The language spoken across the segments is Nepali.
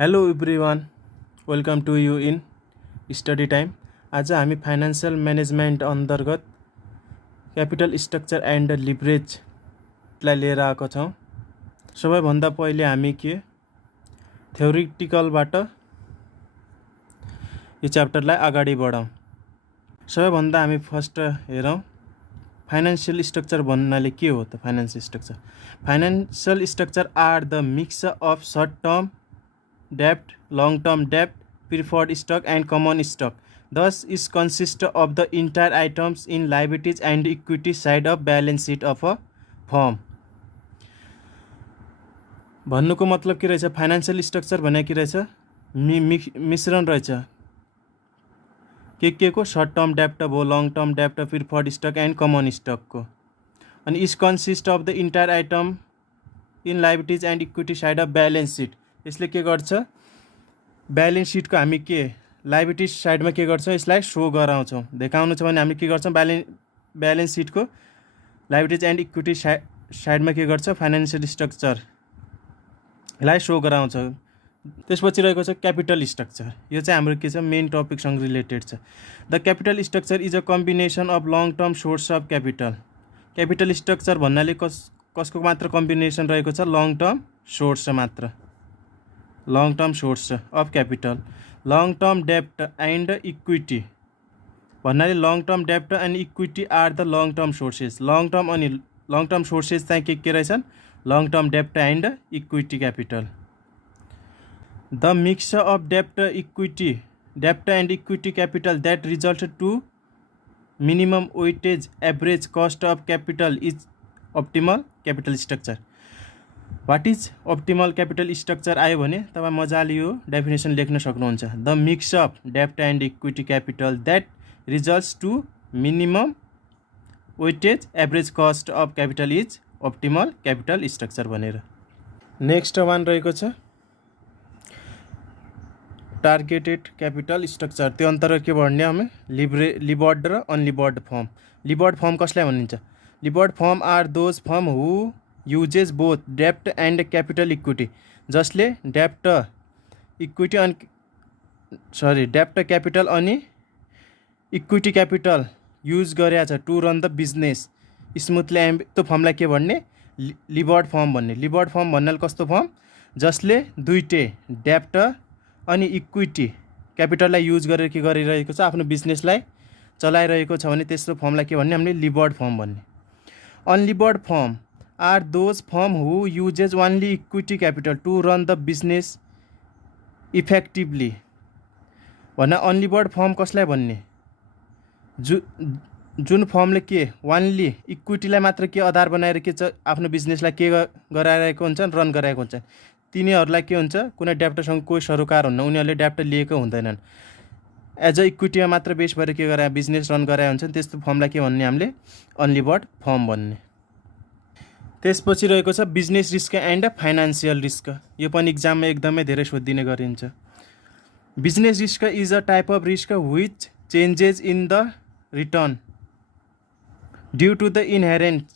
Hello everyone, welcome to you in study time. आज हामी फाइनेन्शियल म्यानेजमेन्ट अन्तर्गत क्यापिटल स्ट्रक्चर एन्ड लिभरेजलाई लिएर आएको छौँ। सबैभन्दा पहिले हामी थ्योरिटिकलबाट यो च्याप्टरलाई अगाडि बढाउँ। सबैभन्दा हामी फर्स्ट हेरौँ फाइनेन्शियल स्ट्रक्चर भन्नाले के हो त। Financial structure are the mix of short term debt, long-term debt, preferred stock and common stock. Thus, it consists of the entire items in liabilities and equity side of balance sheet of a firm. भन्नुको मतलब के रहेछ, फाइनेन्शियल स्ट्रक्चर भने के रहेछ, मिश्रण रहेछ के को सर्ट टर्म डेप्ट भयो, लङ टर्म डेप्ट, प्रिफर्ड स्टक एन्ड कमन स्टकको। अनि is consist of the entire item in liabilities and equity side of balance sheet. यसले के गर्छ, ब्यालेन्स सिटको हामी लाइबिलिटिज साइडमा के गर्छौँ, यसलाई सो गराउँछौँ, देखाउनु छ भने हामी के गर्छौँ, ब्यालेन्स सिटको लाइबिलिटिज एन्ड इक्विटी साइडमा के गर्छ, फाइनेन्शियल स्ट्रक्चरलाई सो गराउँछ। त्यसपछि रहेको छ क्यापिटल स्ट्रक्चर। यो चाहिँ हाम्रो के छ, मेन टपिकसँग रिलेटेड छ। The capital structure is a combination of long term source of capital. Capital structure भन्नाले कसको मात्र कम्बिनेसन रहेको छ, लङ टर्म सोर्स मात्र, long term source of capital. Long term डेप्ट एन्ड इक्विटी भन्नाले लङ टर्म डेप्ट and equity are the long term sources. Long term अनि लङ टर्म सोर्सेस चाहिँ के रहेछन्, लङ टर्म डेप्ट and equity capital. The mix of डेप्ट and equity capital that result to minimum weightage average cost of capital is optimal capital structure. What is optimal capital structure आयो भने तपाईँ मजाले यो डेफिनेसन लेख्न सक्नुहुन्छ। द मिक्स अफ डेप्ट and equity capital that results to minimum weightage average cost of capital is optimal capital structure भनेर। नेक्स्ट वान रहेको छ टार्गेटेड क्यापिटल स्ट्रक्चर। त्यो अन्तर्गत के भन्ने हामी, लिबर्ड र अनलिबर्ड फर्म। लिबर्ड फर्म कसलाई भनिन्छ, levered firm are those firm who uses both डेप्ट एन्ड क्यापिटल इक्विटी, जसले डेप्ट क्यापिटल अनि इक्विटी क्यापिटल युज गरेका छ to run the business smoothly. त्यो फर्मलाई के भन्ने, लिबर्ड फर्म भन्ने। लिबर्ड फर्म भन्नाले कस्तो फर्म, जसले दुईटै डेप्ट अनि इक्विटी क्यापिटललाई युज गरेर के गरिरहेको छ, आफ्नो बिजनेसलाई चलाइरहेको छ भने त्यस्तो फर्मलाई के भन्ने, हामीले लिबर्ड फर्म भन्ने। Unlevered firm are those firm who uses only equity capital to run the business effectively. भन्दा अनलिबर्ड फर्म कसलाई भन्ने, जुन फर्मले के ओन्ली इक्विटीलाई मात्र के आधार बनाएर के छ, आफ्नो बिजनेसलाई के गराइरहेको हुन्छन्, रन गराएको हुन्छन्। तिनीहरूलाई के हुन्छ, कुनै डेप्टसँग कोही सरोकार हुन्न, उनीहरूले डेप्ट लिएको हुँदैनन्, एज अ इक्विटीमा मात्र बेस भएर के गराए, बिजनेस रन गराए हुन्छन्। त्यस्तो फर्मलाई के भन्ने, हामीले अनलिबर्ड फर्म भन्ने। त्यसपछि रहेको छ business risk and financial risk. यो पनि इक्जाममा एकदमै धेरै सोधिने गरिन्छ। Business risk is a type of risk which changes in the return due to the inherent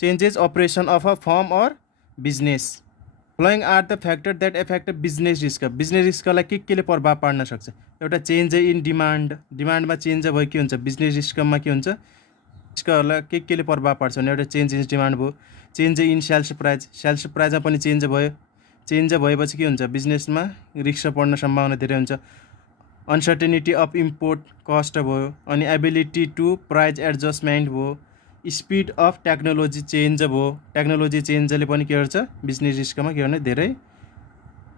changes operation of a firm or business. Following are the factor that affect business risk. Business रिस्कलाई केले प्रभाव पार्न सक्छ, एउटा चेन्ज इन डिमान्डमा चेन्ज भयो के हुन्छ, बिजनेस रिस्कमा के हुन्छ, रिस्कहरूलाई केले प्रभाव पार्छ भने एउटा चेन्ज इन डिमान्ड भयो, चेन्ज इन सेल्स प्राइजमा पनि चेन्ज भयो, चेन्ज भएपछि के हुन्छ, बिजनेसमा रिस्क पर्न सम्भावना धेरै हुन्छ। अनसर्टेनिटी अफ इम्पोर्ट कस्ट भयो, अनि एबिलिटी टु प्राइज एडजस्टमेन्ट भयो, स्पिड अफ टेक्नोलोजी चेन्ज भयो। टेक्नोलोजी चेन्जले पनि के गर्छ, बिजनेस रिस्कमा के गर्ने, धेरै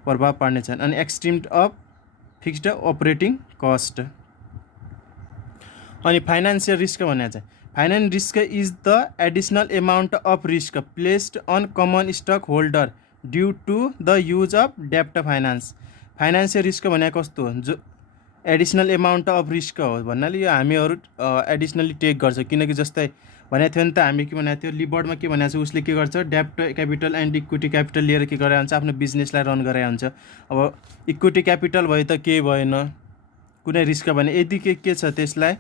प्रभाव पार्नेछन्। अनि extreme of fixed operating cost. अनि फाइनेन्सियल रिस्क भने चाहिँ, finance risk is the additional amount of risk placed on common stock holder due to the use of डेप्ट फाइनेन्स। फाइनेन्सियल रिस्क भने कस्तो हो, जो एडिसनल एमाउन्ट अफ रिस्क हो भन्नाले यो हामीहरू एडिसनली टेक गर्छ। किनकि जस्तै भनेको थियो नि त, हामी के भनेको थियो, लिबर्डमा के भनेको छ, उसले के गर्छ, डेप्ट क्यापिटल एन्ड इक्विटी क्यापिटल लिएर के गराएको हुन्छ, आफ्नो बिजनेसलाई रन गराएको हुन्छ। अब इक्विटी क्यापिटल भयो त केही भएन, कुनै रिस्क भने यदि के छ, त्यसलाई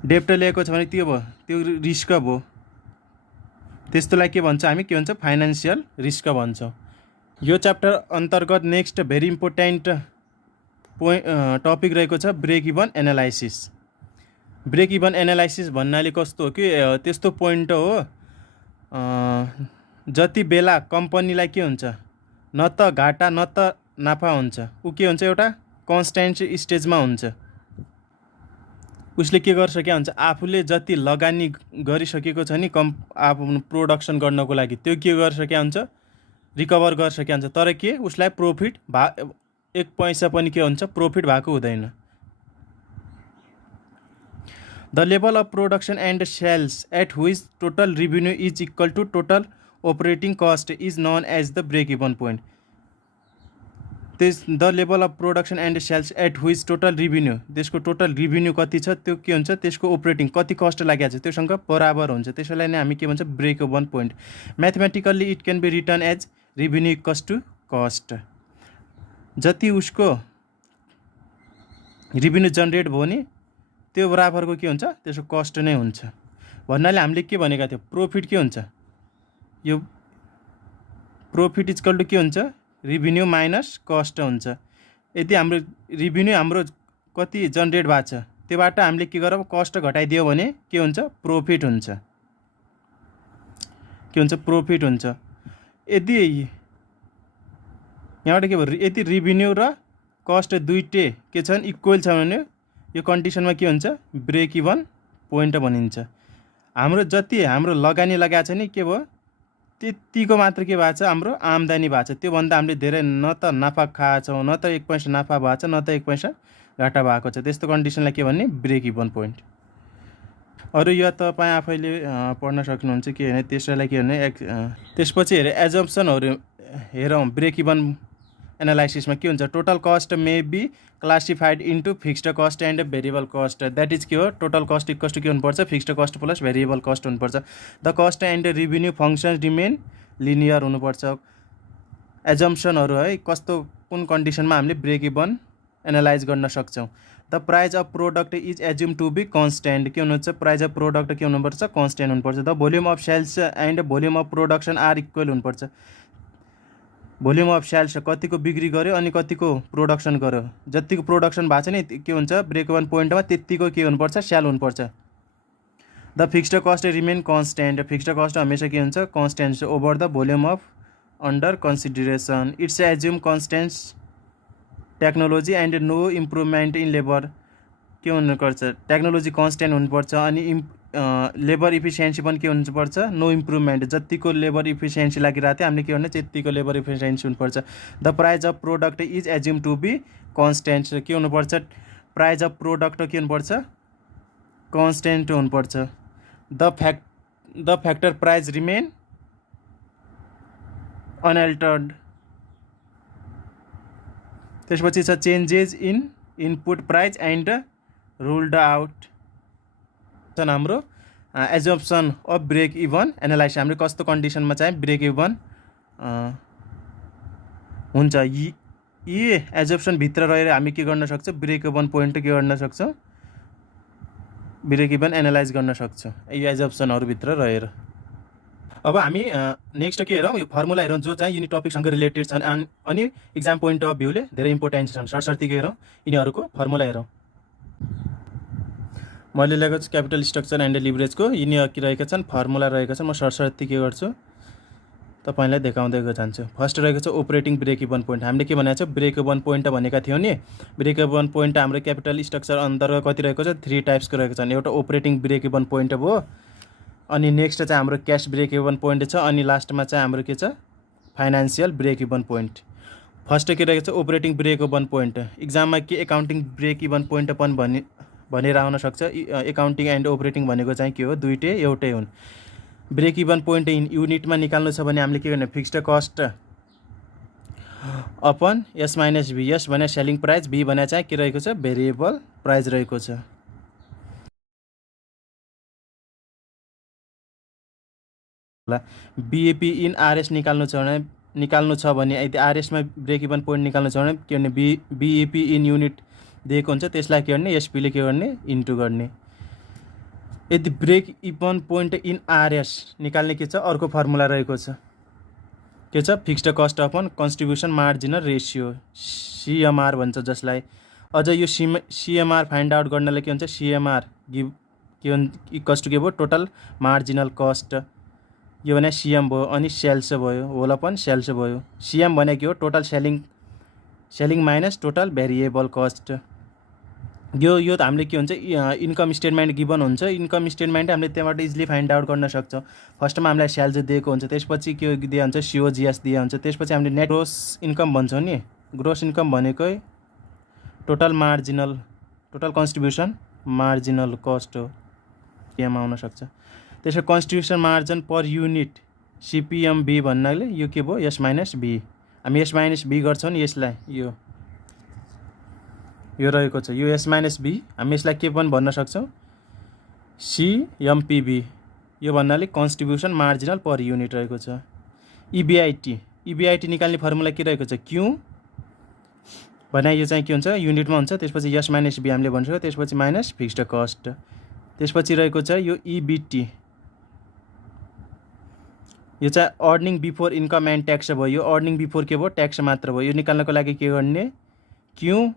डेप्ट लिएको छ भने त्यो भयो, त्यो रिस्क भयो। त्यस्तोलाई के भन्छ हामी, के भन्छ, फाइनेन्शियल रिस्क भन्छौँ। यो च्याप्टर अन्तर्गत नेक्स्ट भेरी इम्पोर्टेन्ट टपिक रहेको छ break even analysis. Break even analysis भन्नाले कस्तो हो कि त्यस्तो पोइन्ट हो जति बेला कम्पनीलाई के हुन्छ न त घाटा न त नाफा हुन्छ, ऊ के हुन्छ एउटा कन्स्ट्यान्ट स्टेजमा हुन्छ। उसले के गरिसकेको हुन्छ, आफूले जति लगानी गरिसकेको छ नि आफ्नो प्रोडक्सन गर्नको लागि त्यो के गरिसकेको हुन्छ, रिकभर गरिसकेको हुन्छ। तर के उसलाई प्रॉफिट एक पैसा पनि के हुन्छ प्रॉफिट भएको हुँदैन। The level of production and sales at which total revenue is equal to total operating cost is known as the break even point. The level of production and sales at which total revenue, त्यसको टोटल रेभिन्यू कति छ त्यो के हुन्छ, त्यसको ऑपरेटिङ कति कस्ट लागेको छ त्योसँग बराबर हुन्छ। त्यसैलाई नै हामी के भन्छ break even point. Mathematically it can be return as revenue equals to cost. जति उसको रेभिन्यू जनरेट भयो नि त्यो बराबरको के हुन्छ त्यसको कस्ट नै हुन्छ। भन्नाले हामीले के भनेका थियौँ, प्रॉफिट के हुन्छ, यो प्रॉफिट इक्वल टु के हुन्छ रेभिन्यू माइनस कस्ट हुन्छ। यदि हाम्रो रेभिन्यू हाम्रो कति जनरेट भएको छ त्योबाट हामीले के गरौँ कस्ट घटाइदियो भने के हुन्छ प्रॉफिट हुन्छ, के हुन्छ प्रॉफिट हुन्छ। यदि यहाँबाट के भयो, यदि रेभिन्यू र कस्ट दुईटै के छन् इक्वल छ भने यो कन्डिसनमा के हुन्छ ब्रेक इभन पोइन्ट भनिन्छ। हाम्रो जति हाम्रो लगानी लगाएको छ नि के भयो त्यतिको मात्र के भएको छ हाम्रो आम्दानी भएको छ, त्योभन्दा हामीले धेरै न त नाफा खाएको छौँ न त एक पैसा नाफा भएको छ न त एक पैसा घाटा भएको छ। त्यस्तो कन्डिसनलाई के भन्ने ब्रेक इभन पोइन्ट। अरू यो तपाईँ आफैले पढ्न सक्नुहुन्छ के भने त्यसैलाई के भने त्यसपछि हेरे एजम्पसनहरू हेरौँ। ब्रेक इभन एनालाइसिसमा के हुन्छ, total cost may be classified into fixed cost and variable cost. That is के हो टोटल कस्ट इक्वल्स टु के हुनुपर्छ fixed cost plus variable cost हुनुपर्छ। The cost and revenue functions remain linear हुनुपर्छ। एजम्पसनहरू है कस्तो कुन कन्डिसनमा हामीले ब्रेक इभन एनालाइज गर्न सक्छौँ। The price of product is assume to be constant, के हुनुहुन्छ प्राइस अफ प्रोडक्ट के हुनुपर्छ कन्स्ट्यान्ट हुनुपर्छ। The volume of sales and volume of production are equal हुनुपर्छ। भोल्युम अफ सेल्स कतिको बिक्री गर्यो अनि कतिको प्रोडक्सन गर्यो, जतिको प्रोडक्सन भएको छ नि के हुन्छ ब्रेक इभन पोइन्टमा त्यतिको के हुनुपर्छ सेल हुनुपर्छ। The fixed cost remain constant, fixed cost हमेशा के हुन्छ constant over the volume of under consideration. It's assume constant technology and no improvement in labour, के हुनुपर्छ टेक्नोलोजी कन्स्ट्यान्ट हुनुपर्छ अनि लेबर इफिसियन्सी पनि के हुनुपर्छ नो इम्प्रुभमेन्ट। जतिको लेबर इफिसियन्सी लागिरहेको थियो हामीले के भन्ने त्यतिको लेबर इफिसियन्सी हुनुपर्छ। The price of product is assume to be constant, के हुनुपर्छ प्राइस अफ प्रोडक्ट के हुनुपर्छ कन्स्ट्यान्ट हुनुपर्छ। The factor price remain unaltered. त्यसपछि छ changes in input price and ruled out. हाम्रो assumption of break even analysis हामीले कस्तो कन्डिसनमा चाहिँ ब्रेक इभन हुन्छ यी एजम्पसनभित्र रहेर हामी के गर्न सक्छौँ ब्रेक इभन पोइन्ट के गर्न सक्छौँ ब्रेक इभन एनालाइज गर्न सक्छौँ यो एजम्पसनहरूभित्र रहेर। अब हामी नेक्स्ट के हेरौँ यो फर्मुला हेरौँ जो चाहिँ यिनी टपिकसँग रिलेटेड छन् अनि इक्जाम पोइन्ट अफ भ्यूले धेरै इम्पोर्टेन्ट छन्। सरसर्ती के हेरौँ यिनीहरूको फर्मुला हेरौँ। मैले लिएको छु क्यापिटल स्ट्रक्चर एन्ड लिभरेजको यिनी रहेका छन् फर्मुला रहेका छन्। म सरसर्ती के गर्छु तपाईँलाई देखाउँदै जान्छु। फर्स्ट रहेको छ अपरेटिङ ब्रेक इभन पोइन्ट। हामीले के भनेको छ ब्रेक इभन पोइन्ट भनेका थियौँ नि। ब्रेक इभन पोइन्ट हाम्रो क्यापिटल स्ट्रक्चर अन्तर्गत कति रहेको छ 3 टाइप्सको रहेको छन्। एउटा अपरेटिङ ब्रेक इभन पोइन्ट भयो, अनि नेक्स्ट चाहिँ हाम्रो क्यास ब्रेक इभन पोइन्ट छ, अनि लास्टमा चाहिँ हाम्रो के छ financial break even point. First के रहेको छ अपरेटिङ ब्रेक इभन पोइन्ट। इक्जाममा के एकाउन्टिङ ब्रेक इभन पोइन्ट पनि भनेर आउन सक्छ। एकाउन्टिङ एन्ड अपरेटिङ भनेको चाहिँ के हो दुईटै एउटै हुन्। ब्रेक इभन पोइन्ट इन युनिटमा निकाल्नु छ भने हामीले के गर्ने fixed cost upon S minus V. S भने सेलिङ प्राइस, भी भने चाहिँ के रहेको छ भेरिएबल प्राइस रहेको छ। बीएपी इन आरएस निकाल्नु छ भने यदि आरएसमा ब्रेक इभन पोइन्ट निकाल्नु छ भने के गर्ने बीएपी इन युनिट दिएको हुन्छ त्यसलाई के गर्ने एसपीले के गर्ने इन्टु गर्ने। यदि break even point in RS निकाल्ने के छ अर्को फर्मुला रहेको छ के छ fixed cost upon contribution marginal ratio CMR भन्छ जसलाई। अझ यो CMR फाइन्ड आउट गर्नलाई के हुन्छ CMR गिभ के इक्वल्स टु के भयो टोटल मार्जिनल कस्ट। यो भने CM भयो अनि सेल्स भयो होल अपन सेल्स भयो। CM भने के हो total selling minus total variable cost. यो त हामीले के हुन्छ इन्कम स्टेटमेन्ट गिभन हुन्छ। इन्कम स्टेटमेन्ट हामीले त्यहाँबाट इजिली फाइन्ड आउट गर्न सक्छौँ। फर्स्टमा हामीलाई सेल्स दिएको हुन्छ, त्यसपछि के दिया हुन्छ COGS दिया हुन्छ, त्यसपछि हामीले नेट ग्रोस इन्कम भन्छौँ नि। ग्रोस इन्कम भनेकै टोटल कन्ट्रिब्युसन मार्जिनल कस्ट हो, यहाँ आउन सक्छ। त्यसपछि contribution margin per unit CPMB भन्नाले यो के भयो S माइनस B। हामी S माइनस B गर्छौँ नि यसलाई, यो रहेको छ यो S माइनस B। हामी यसलाई के पनि भन्न सक्छौँ CMPB। यो भन्नाले कन्ट्रिब्युसन मार्जिनल पर युनिट रहेको छ। EBIT निकाल्ने फर्मुला के रहेको छ Q भने यो चाहिँ के हुन्छ युनिटमा हुन्छ, त्यसपछि S माइनस B हामीले भन्छौँ, त्यसपछि माइनस फिक्स्ड कस्ट। त्यसपछि रहेको छ यो EBT, यो चाहिँ earning before income and tax भयो। यो अर्निङ बिफोर के भयो ट्याक्स मात्र भयो। यो निकाल्नको लागि के गर्ने Q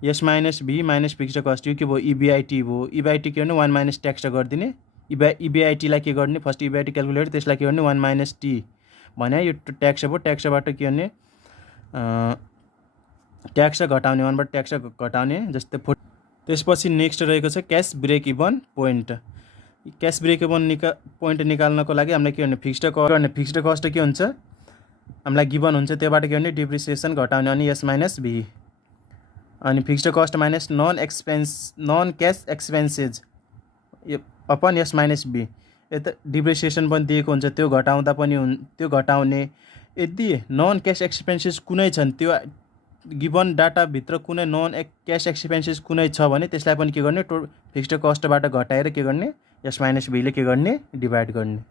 S minus B minus fixed cost, यो के भयो EBIT भयो। EBIT के गर्ने 1 माइनस ट्याक्स गरिदिने। EBIT लाई के गर्ने फर्स्ट EBIT क्यालकुलेट, त्यसलाई के गर्ने 1 माइनस T भने यो ट्याक्स भयो। ट्याक्सबाट के गर्ने ट्याक्स घटाउने, 1 बाट ट्याक्स घटाउने जस्तै। त्यसपछि नेक्स्ट रहेको छ cash break even point. Cash break even point निकाल्नको लागि हामीले के गर्ने फिक्स्ड कस्ट के हुन्छ हामीलाई गिभन हुन्छ, त्योबाट के गर्ने डिप्रिसिएसन घटाउने अनि S माइनस B अनि fixed cost minus non cash expenses अपन S माइनस B। यता डिप्रिसिएसन पनि दिएको हुन्छ, त्यो घटाउँदा पनि त्यो घटाउने। यदि नन क्यास एक्सपेन्सेस कुनै छन्, त्यो गिभन डाटाभित्र कुनै नन क्यास एक्सपेन्सेस कुनै छ भने त्यसलाई पनि के गर्ने फिक्स्ड कस्टबाट घटाएर के गर्ने S माइनस B ले के गर्ने डिभाइड गर्ने।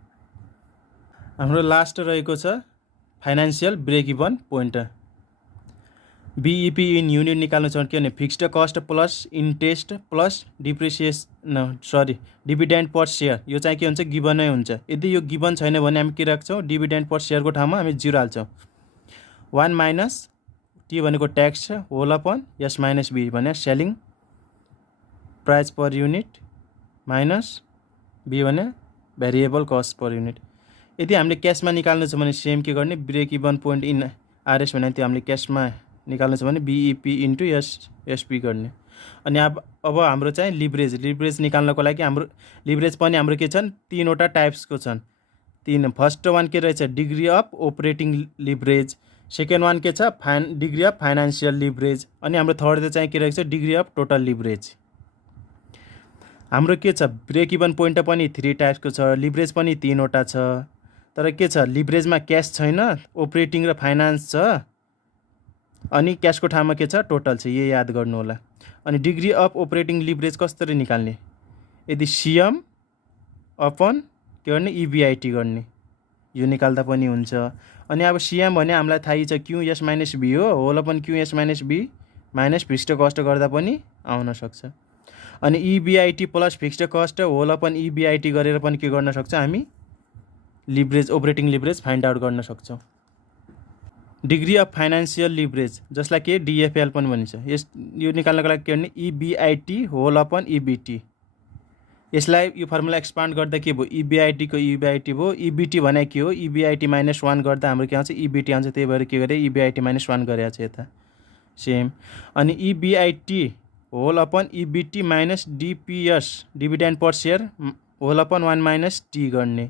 हाम्रो लास्ट रहेको छ financial break even point. BEP in unit निकाल्नु छ भने के भने fixed cost plus interest plus dividend per share. यो चाहिँ के हुन्छ गिभनै हुन्छ। यदि यो गिभन छैन भने हामी के राख्छौँ डिभिडेन्ड पर सेयरको ठाउँमा हामी 0 हाल्छौँ। 1 माइनस T भनेको tax whole upon S minus B भने selling price per unit minus B भने भेरिएबल कस्ट पर युनिट। यदि हामीले क्यासमा निकाल्नु छ भने सेम के गर्ने break even point in RS भने त्यो हामीले क्यासमा निकाल्नु छ भने BEP इन्टु SP गर्ने। अनि अब हाम्रो चाहिँ लिभरेज निकाल्नको लागि हाम्रो लिभरेज पनि हाम्रो के छन् 3वटा टाइप्सको छन्। फर्स्ट वान के रहेछ degree of operating leverage, second one के छ डिग्री अफ फाइनान्सियल लिभरेज अनि हाम्रो थर्ड चाहिँ के रहेछ डिग्री अफ टोटल लिभरेज। हाम्रो के छ ब्रेक इभन पोइन्ट पनि 3 टाइप्सको छ, लिभरेज पनि 3वटा छ। तर के छ लिभरेजमा क्यास छैन, अपरेटिङ र फाइनान्स छ अनि क्यासको ठाउँमा के छ टोटल छ, यो याद गर्नु होला। अनि डिग्री अफ अपरेटिङ लिभरेज कसरी निकाल्ने यदि CM अपन के गर्ने EBIT गर्ने, यो निकाल्दा पनि हुन्छ। अनि अब CM भने हामीलाई थाहै छ Q S माइनस B हो, whole upon Q S minus B minus fixed cost गर्दा पनि आउन सक्छ। अनि EBIT plus fixed cost whole upon EBIT गरेर पनि के गर्न सक्छ हामी leverage operating leverage find out गर्न सक्छौँ। डिग्री अफ फाइनान्सियल लिभरेज जसलाई के DFL पनि भनिन्छ, यो निकाल्नको लागि के गर्ने EBIT होल अपन EBT। यसलाई यो फर्मुला एक्सपान्ड गर्दा के भयो EBIT को EBIT भयो। EBT भने के हो EBIT माइनस 1 गर्दा हाम्रो के आउँछ EBT आउँछ, त्यही भएर के गरे EBIT माइनस 1 गरेको छ यता सेम। अनि EBIT whole upon EBT minus DPS dividend per share whole upon 1 minus T गर्ने,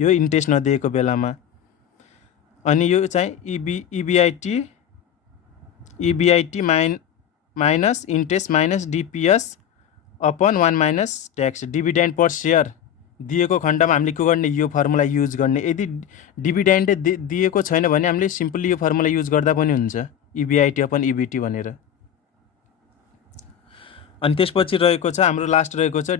यो इन्ट्रेस्ट नदिएको बेलामा। अनि यो चाहिँ EBIT minus interest minus DPS upon 1 minus tax dividend per share दिएको खण्डमा हामीले के गर्ने यो फर्मुला युज गर्ने। यदि डिभिडेन्ड दिएको छैन भने हामीले सिम्पली यो फर्मुला युज गर्दा पनि हुन्छ EBIT अपन EBT भनेर। अनि त्यसपछि रहेको छ हाम्रो लास्ट रहेको छ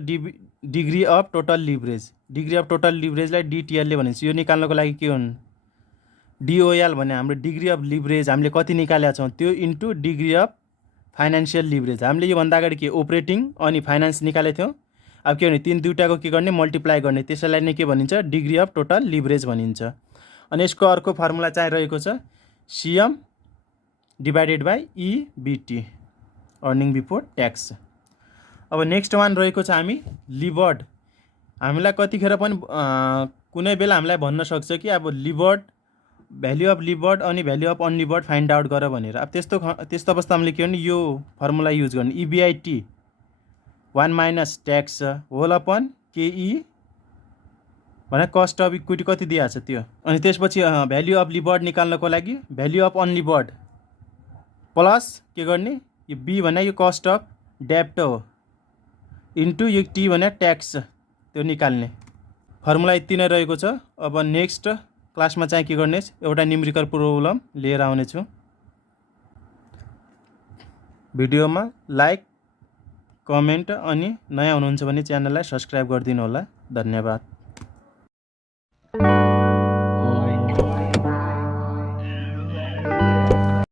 degree of total leverage. Degree of total लिभरेजलाई DTL ले भनिन्छ। यो निकाल्नको लागि के हुन् DOL भने हाम्रो डिग्री अफ लिभरेज हामीले कति निकालेका छौँ त्यो into degree of financial leverage. हामीले योभन्दा अगाडि के अपरेटिङ अनि फाइनान्स निकालेको थियौँ, अब के भने दुईटाको के गर्ने मल्टिप्लाई गर्ने, त्यसैलाई नै के भनिन्छ डिग्री अफ टोटल लिभरेज भनिन्छ। अनि यसको अर्को फर्मुला चाहिँ रहेको छ CM divided by EBT, earning before tax. अब नेक्स्ट वान रहेको छ हामी लिभर्ड। हामीलाई कतिखेर पनि कुनै बेला हामीलाई भन्न सक्छ कि अब लिभर्ड, भ्याल्यु अफ लिभर्ड अनि value of unlevered find out गर भनेर। अब त्यस्तो अवस्थामा हामीले के गर्ने, यो फर्मुला युज गर्ने, EBIT 1 minus tax whole upon KE भने कस्ट अफ इक्विटी कति दिएको छ त्यो। अनि त्यसपछि भ्याल्यु अफ लिभर्ड निकाल्नको लागि भ्याल्यु अफ अनलिभर्ड प्लस के गर्ने, यो B भने यो कस्ट अफ डेब्ट हो इन्टु यो T भने ट्याक्स, त्यो निकाल्ने फर्मुला यति नै रहेको छ। अब नेक्स्ट क्लासमा चाहिँ के गर्ने, एउटा न्युमेरिकल प्रोब्लम लिएर आउनेछु। भिडियोमा लाइक, कमेन्ट अनि नयाँ हुनुहुन्छ भने च्यानललाई सब्सक्राइब गरिदिनु होला। धन्यवाद।